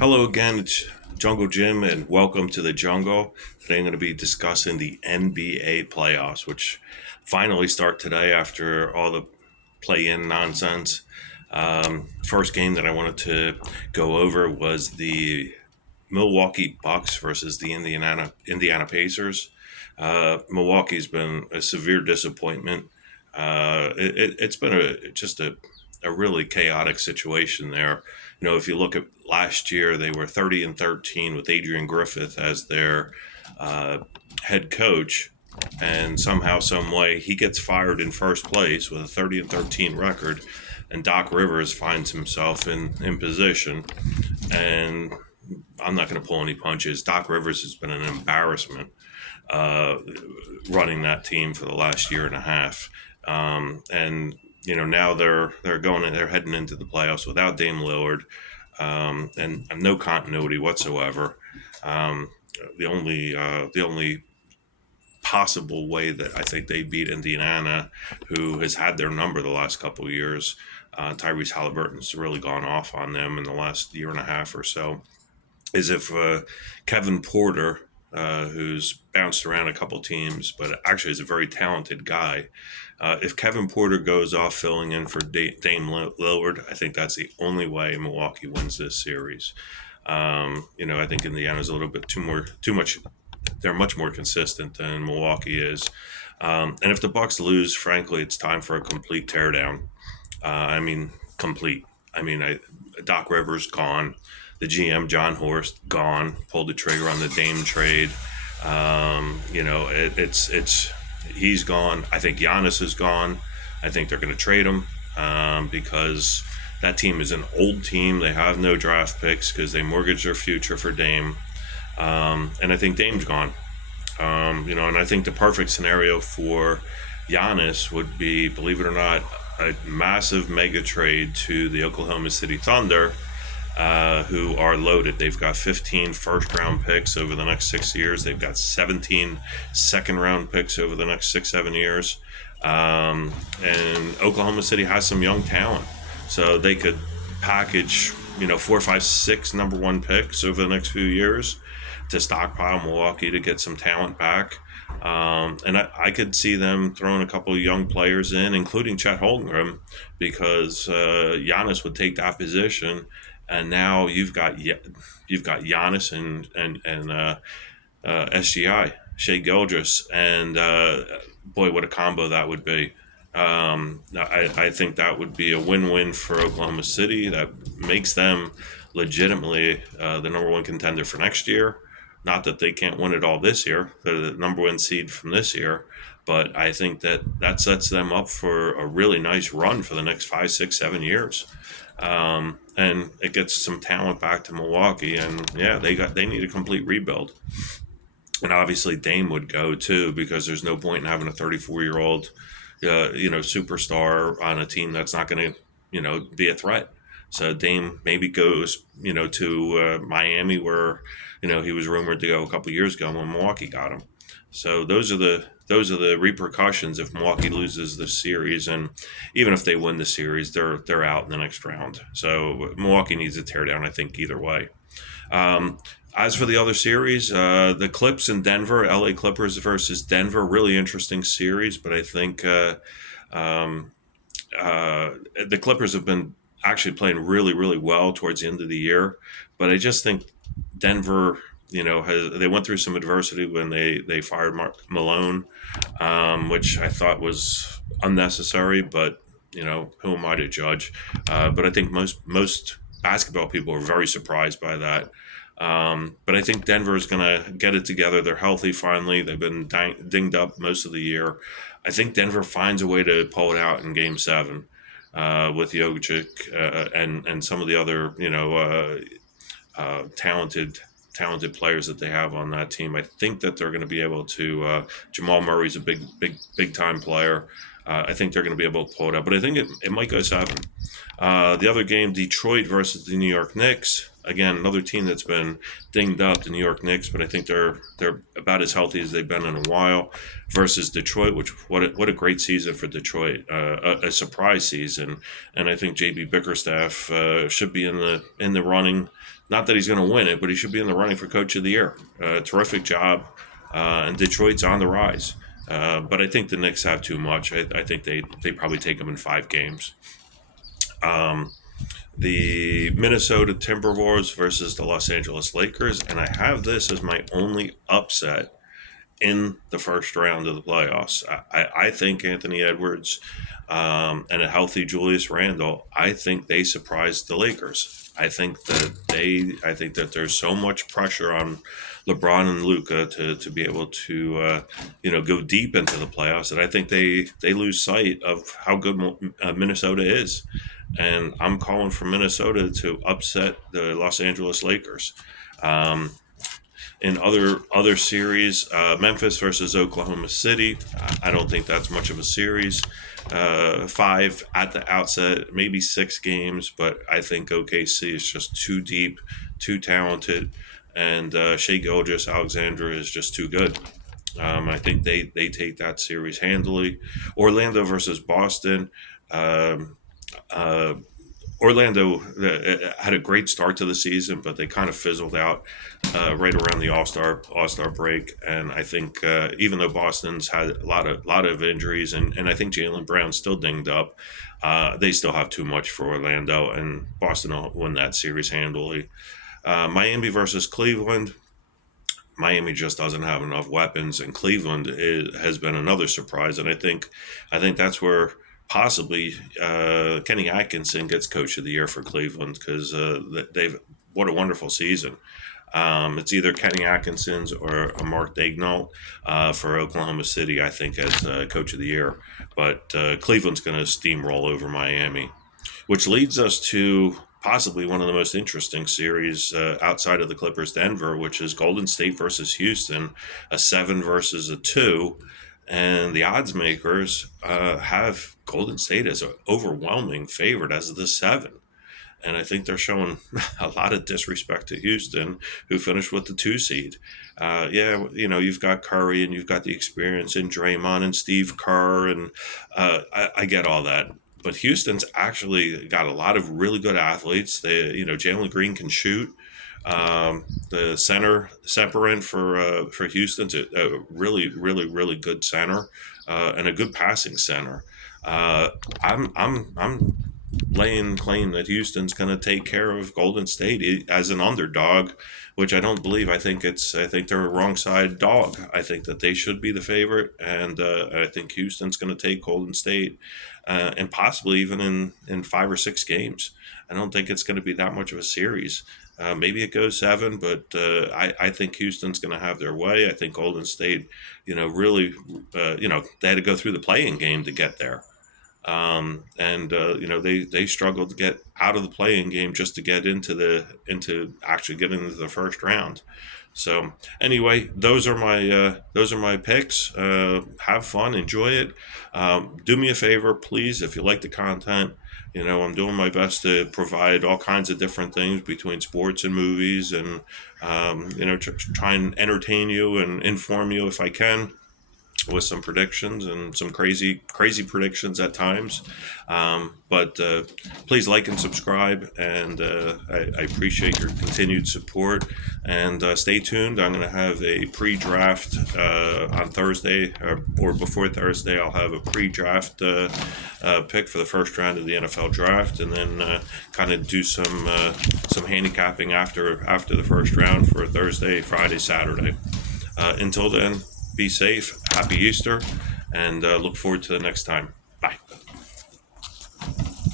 Hello again, it's Jungle Jim, and welcome to the Jungle. Today I'm going to be discussing the NBA playoffs, which finally start today after all the play-in nonsense. First game that I wanted to go over was the Milwaukee Bucks versus the Indiana Pacers. Milwaukee's been a severe disappointment. It's been a really chaotic situation there. If you look at last year, they were 30-13 with Adrian Griffith as their uh, head coach, and somehow, some way, he gets fired in first place with a 30-13 record, and Doc Rivers finds himself in position. And I'm not going to pull any punches. Doc Rivers has been an embarrassment uh, running that team for the last year and a half. And now they're heading into the playoffs without Dame Lillard, and no continuity whatsoever. Um, the only possible way that I think they beat Indiana, who has had their number the last couple of years. Tyrese Halliburton's really gone off on them in the last year and a half or so, is if Kevin Porter, who's bounced around a couple teams, but actually is a very talented guy. If Kevin Porter goes off filling in for Dame Lillard, I think that's the only way Milwaukee wins this series. I think Indiana's a little bit too much. They're much more consistent than Milwaukee is. And if the Bucks lose, frankly, it's time for a complete teardown. I mean, complete. Doc Rivers gone. The GM John Horst gone. Pulled the trigger on the Dame trade. It's he's gone. I think Giannis is gone. I think they're going to trade him because that team is an old team. They have no draft picks because they mortgaged their future for Dame. And I think Dame's gone. And I think the perfect scenario for Giannis would be, believe it or not, a massive mega trade to the Oklahoma City Thunder, who are loaded. They've got 15 first round picks over the next 6 years. They've got 17 second round picks over the next 6, 7 years. And Oklahoma City has some young talent. So they could package, 4, 5, 6 number one picks over the next few years to stockpile Milwaukee to get some talent back. And I could see them throwing a couple of young players in, including Chet Holmgren, because Giannis would take that position, and now Giannis and SGI Shea Gildress, and boy, what a combo that would be. I think that would be a win-win for Oklahoma City. That makes them legitimately the number one contender for next year. Not that they can't win it all this year; they're the number one seed from this year. But I think that sets them up for a really nice run for the next 5, 6, 7 years. And it gets some talent back to Milwaukee, and yeah, they need a complete rebuild. And obviously Dame would go too, because there's no point in having a 34-year-old, superstar on a team that's not going to, be a threat. So Dame maybe goes, to Miami, where, he was rumored to go a couple years ago when Milwaukee got him. So those are the repercussions if Milwaukee loses the series, and even if they win the series, they're out in the next round. So Milwaukee needs to tear down, I think, either way. As for the other series, the Clips in Denver, LA Clippers versus Denver, really interesting series. But I think um, the Clippers have been actually playing really, really well towards the end of the year. But I just think Denver, they went through some adversity when they fired Mark Malone, which I thought was unnecessary. But who am I to judge? But I think most basketball people are very surprised by that. But I think Denver is going to get it together. They're healthy finally. They've been dinged up most of the year. I think Denver finds a way to pull it out in Game 7 with Jokic and some of the other talented players that they have on that team. I think that they're going to be able to. Jamal Murray's a big time player. I think they're going to be able to pull it out, but I think it might go 7. The other game, Detroit versus the New York Knicks. again, another team that's been dinged up, the New York Knicks, but I think they're about as healthy as they've been in a while. Versus Detroit, which what a great season for Detroit, a surprise season, and I think JB Bickerstaff should be in the running. Not that he's going to win it, but he should be in the running for Coach of the Year. Terrific job, and Detroit's on the rise. But I think the Knicks have too much. I think they probably take them in 5 games. Um, the Minnesota Timberwolves versus the Los Angeles Lakers, and I have this as my only upset in the first round of the playoffs. I think Anthony Edwards and a healthy Julius Randle, I think they surprised the Lakers. I think that there's so much pressure on LeBron and Luka to be able to go deep into the playoffs that I think they lose sight of how good Minnesota is, and I'm calling for Minnesota to upset the Los Angeles Lakers. Um, in other series, Memphis versus Oklahoma City, I don't think that's much of a series. 5 at the outset, maybe 6 games, but I think OKC is just too deep, too talented, and Shea Gilgeous-Alexander is just too good. I think they take that series handily. Orlando versus Boston. Um, uh, Orlando had a great start to the season, but they kind of fizzled out right around the All Star break. And I think even though Boston's had a lot of injuries, and I think Jaylen Brown's still dinged up, they still have too much for Orlando, and Boston will win that series handily. Miami versus Cleveland. Miami just doesn't have enough weapons, and has been another surprise. And I think that's where possibly Kenny Atkinson gets Coach of the Year for Cleveland, because they've what a wonderful season. It's either Kenny Atkinson's or a Mark Daignault for Oklahoma City, I think, as Coach of the Year. But Cleveland's going to steamroll over Miami, which leads us to possibly one of the most interesting series outside of the Clippers Denver, which is Golden State versus Houston, a 7 versus a 2. And the odds makers have Golden State as an overwhelming favorite as the 7. And I think they're showing a lot of disrespect to Houston, who finished with the 2 seed. Yeah, you've got Curry and you've got the experience in Draymond and Steve Kerr, and I get all that. But Houston's actually got a lot of really good athletes. Jalen Green can shoot. The center separate for Houston's a really, really, really good center, and a good passing center. I'm laying claim that Houston's going to take care of Golden State as an underdog, which I don't believe. I think they're a wrong side dog. I think that they should be the favorite, and I think Houston's going to take Golden State, and possibly even in 5 or 6 games. I don't think it's going to be that much of a series. Maybe it goes 7, but I think Houston's going to have their way. I think Golden State, really, they had to go through the play-in game to get there. And they struggled to get out of the play-in game just to get into actually getting into the first round. So anyway, those are my picks. Have fun, enjoy it. Do me a favor, please, if you like the content. I'm doing my best to provide all kinds of different things between sports and movies, and try and entertain you and inform you if I can, with some predictions and some crazy predictions at times. But please like and subscribe, and I appreciate your continued support. And stay tuned. I'm going to have a pre-draft on Thursday, or before Thursday. I'll have a pre-draft pick for the first round of the NFL draft, and then kind of do some handicapping after the first round for Thursday, Friday, Saturday. Until then, be safe, happy Easter, and look forward to the next time. Bye.